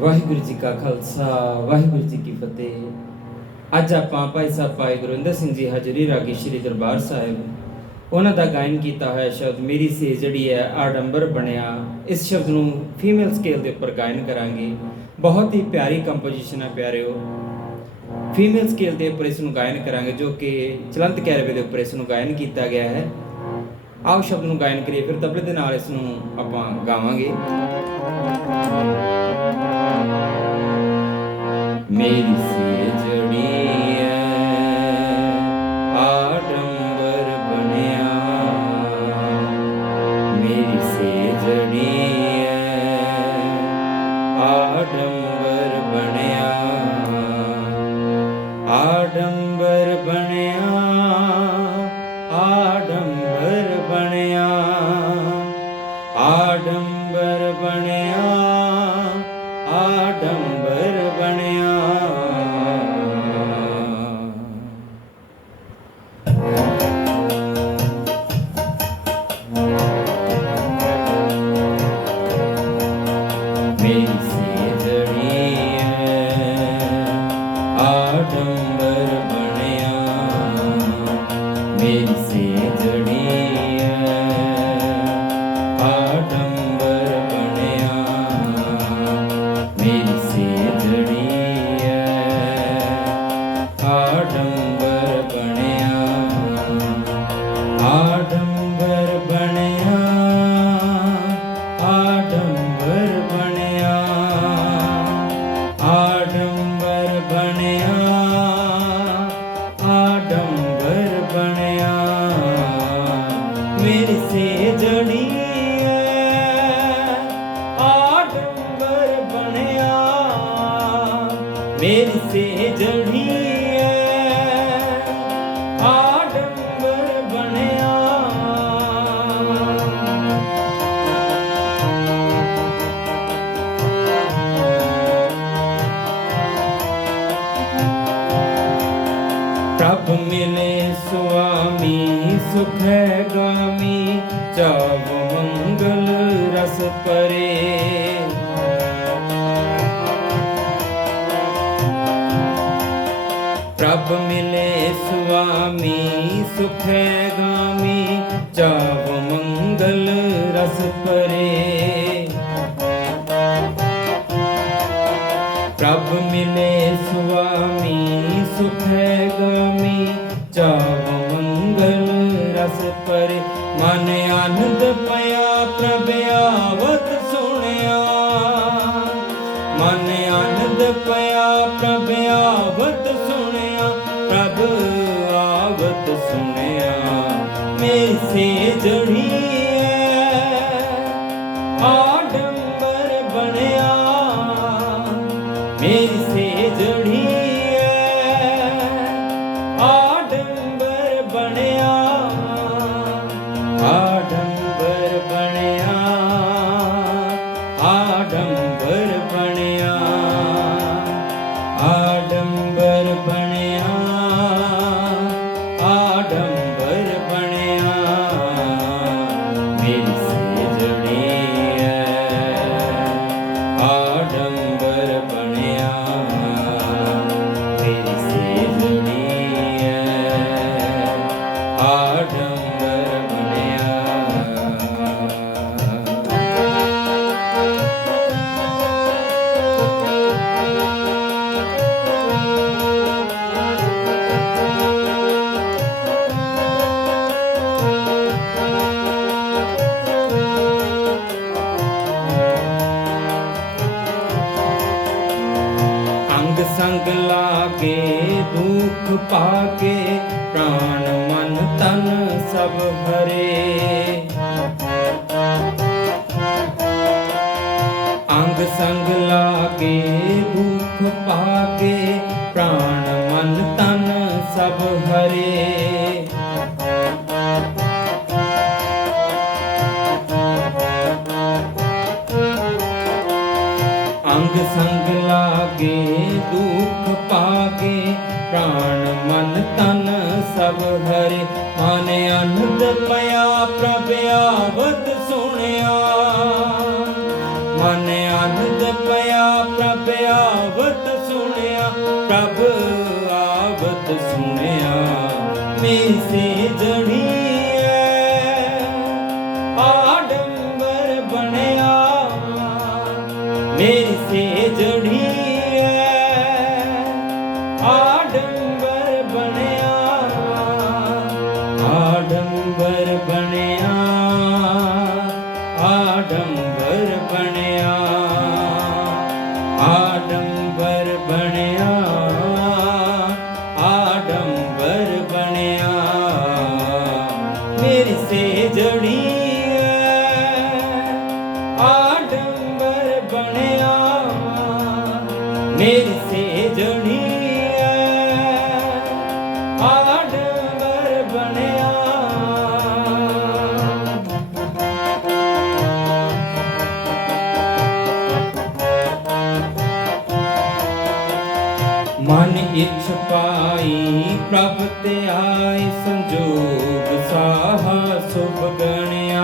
ਵਾਹਿਗੁਰੂ ਜੀ ਕਾ ਖਾਲਸਾ, ਵਾਹਿਗੁਰੂ ਜੀ ਕੀ ਫਤਿਹ। ਅੱਜ ਆਪਾਂ ਭਾਈ ਸਾਹਿਬ ਭਾਈ ਗੁਰਿੰਦਰ ਸਿੰਘ ਜੀ ਹਾਜ਼ਰੀ ਰਾਗੀ ਸ਼੍ਰੀ ਦਰਬਾਰ ਸਾਹਿਬ। ਉਹਨਾਂ ਦਾ ਗਾਇਨ ਕੀਤਾ ਹੋਇਆ ਸ਼ਬਦ, ਮੇਰੀ ਸੇ ਜਿਹੜੀ ਹੈ, ਆਡੰਬਰ ਬਣਿਆ। ਇਸ ਸ਼ਬਦ ਨੂੰ ਫੀਮੇਲ ਸਕੇਲ ਦੇ ਉੱਪਰ ਗਾਇਨ ਕਰਾਂਗੇ। ਬਹੁਤ ਹੀ ਪਿਆਰੀ ਕੰਪੋਜੀਸ਼ਨ ਹੈ ਪਿਆਰਿਓ। ਫੀਮੇਲ ਸਕੇਲ ਦੇ ਉੱਪਰ ਇਸ ਨੂੰ ਗਾਇਨ ਕਰਾਂਗੇ, ਜੋ ਕਿ ਚਲੰਤ ਕੈਰਵੇ ਦੇ ਉੱਪਰ ਇਸ ਨੂੰ ਗਾਇਨ ਕੀਤਾ ਗਿਆ ਹੈ। ਆਓ ਸ਼ਬਦ ਨੂੰ ਗਾਇਨ ਕਰੀਏ, ਫਿਰ ਤਬਲੇ ਦੇ ਨਾਲ ਇਸ ਨੂੰ ਆਪਾਂ ਗਾਵਾਂਗੇ। ਮੇਰੀ ਸੇਜੜੀ ਐ ਆਡੰਬਰ ਬਣਿਆ ਆਡੰਬਰ ਮੇਰੀ ਸੇਜੜੀ ਐ। ਆਡੰਬਰ ਬਣਿਆ। ਪ੍ਰਭ ਮਿਲੇ ਸੁਆਮੀ ਸੁਖ ਹੈ ਗਾਮੀ ਚਾਵ ਮੰਗਲ ਰਸ ਪ੍ਰਭ ਮਿਲੇ ਸੁਆਮੀ ਸੁਖ ਹੈ ਗਾਮੀ ਚਾਵ ਮੰਗਲ ਰਸ ਪਰੇ ਪ੍ਰਭ ਮਿਲੇ ਸੁਆਮੀ ਸੁਖੈ ਹੈ ਗਾਮੀ ਚਾਵ ਮੰਗਲ ਰਸ ਪਰੇ ਮਨ ਆਨੰਦ ਪਿਆ, ਪ੍ਰਭ ਆਵਤ ਸੁਣਿਆ। ਮਨ ਆਨੰਦ ਪਿਆ ਮੇਰੀ ਸੇ ਜੜੀ ਆਡੰਬਰ ਬਣਿਆ। ਮੇਰੀ ਸੇਜੜੀ ਐ ਸੰਗ ਲਾਗੇ, ਦੁੱਖ ਪਾਕੇ ਪ੍ਰਾਨ ਮਨ ਤਨ ਸਭ ਹਰੇ ਅੰਗ ਸੰਗ ਲਾਗੇ, ਦੁੱਖ ਪਾਕੇ ਪ੍ਰਾਨ ਮਨ ਤਨ ਸਭ ਹਰੇ ਅੰਗ ਸੰਗ ਲਾਗੇ, ਦੁਖ ਪਾਗੇ। ਪ੍ਰਾਣ ਮਨ ਤਨ ਸਭ ਹਰੇ। ਮਨ ਅਨੰਦ ਪਿਆ, ਪ੍ਰਭ ਆਵਤ ਸੁਣਿਆ। ਮਨ ਅਨੰਦ ਪਿਆ, ਪ੍ਰਭ ਆਵਤ ਸੁਣਿਆ। ਪ੍ਰਭ ਆਵਤ ਸੁਣਿਆ ਮੇਸੇ ਜੜੀ ਆਡੰਬਰ ਬਣਿਆ ਮੇਰੀ ਸੇ ਜੜੀ ਇੱਛ ਪਾਈ ਪ੍ਰਭ ਤੇ ਆਏ ਸੰਜੋਗ ਸਾਹਾ ਸੁਭ ਗਣਿਆ।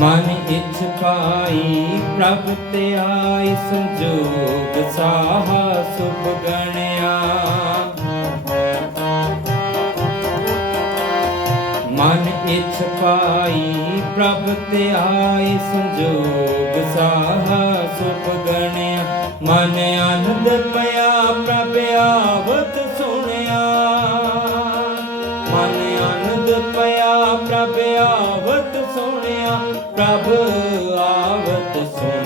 ਮਨ ਇੱਛ ਪਾਈ ਪ੍ਰਭ ਤੇ ਆਏ ਸੰਜੋਗ ਸਾਹਾ ਸੁਭ ਗਣਿਆ। ਮਨ ਇਛ ਪਾਈ ਪ੍ਰਭ ਤੇ ਆਏ ਸੰਜੋਗ ਸਾਹਾ ਸੁਭ ਗਣਿਆ। ਮਨ ਆਨੰਦ ਪਿਆ, ਪ੍ਰਭ ਆਵਤ ਸੁਣਿਆ। ਮਨ ਆਨੰਦ ਪਿਆ, ਪ੍ਰਭ ਆਵਤ ਸੁਣਿਆ। ਪ੍ਰਭ ਆਵਤ ਸੁਣਿਆ।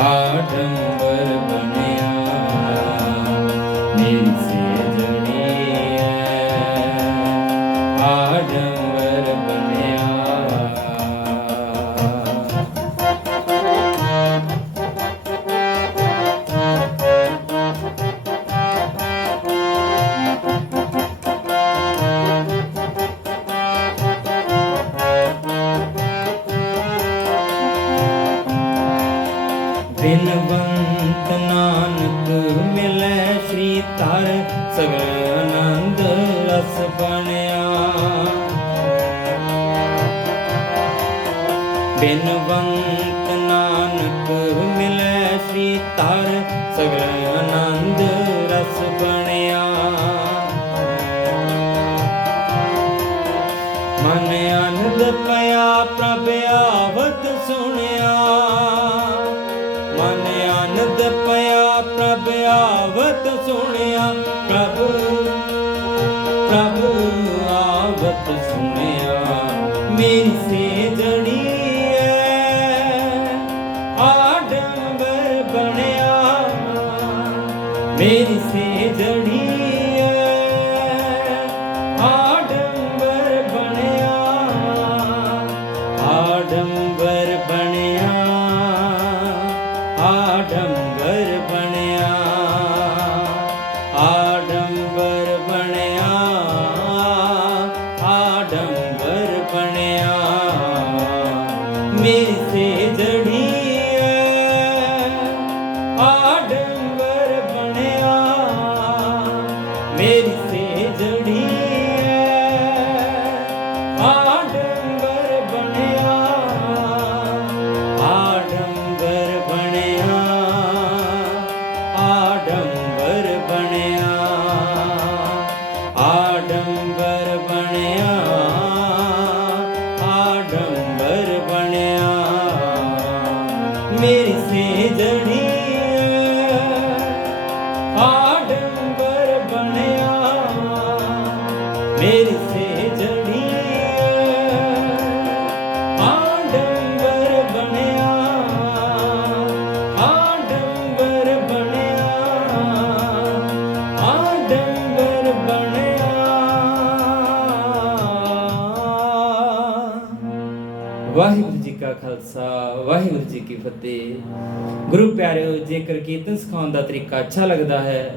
ਆਡੰਬਰ ਬਣਿਆ ਬਿਨਵੰਤ ਨਾਨਕ ਮਿਲੈ ਸ੍ਰੀ ਧਰ, ਸਗਲ ਆਨੰਦ ਰਸ ਬਣਿਆ। ਮਨ ਆਨੰਦ ਪਿਆ, ਪ੍ਰਭ ਆਵਤ ਸੁਣਿਆ। ਮਨ ਆਨੰਦ ਪਿਆ, ਪ੍ਰਭ ਆਵਤ ਸੁਣਿਆ। मेरी से जड़ी ਵਾਹਿਗੁਰੂ ਜੀ ਕਾ ਖਾਲਸਾ, ਵਾਹਿਗੁਰੂ ਜੀ ਕੀ ਫਤਿਹ। ਗੁਰੂ ਪਿਆਰਿਓ, ਜੇਕਰ ਕੀਰਤਨ ਸਿਖਾਉਣ ਦਾ ਤਰੀਕਾ ਅੱਛਾ ਲੱਗਦਾ ਹੈ,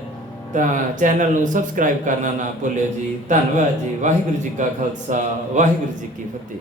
ਤਾਂ ਚੈਨਲ ਨੂੰ ਸਬਸਕ੍ਰਾਈਬ ਕਰਨਾ ਨਾ ਭੁੱਲਿਓ ਜੀ। ਧੰਨਵਾਦ ਜੀ, ਵਾਹਿਗੁਰੂ ਜੀ ਕਾ ਖਾਲਸਾ, ਵਾਹਿਗੁਰੂ ਜੀ ਕੀ ਫਤਿਹ।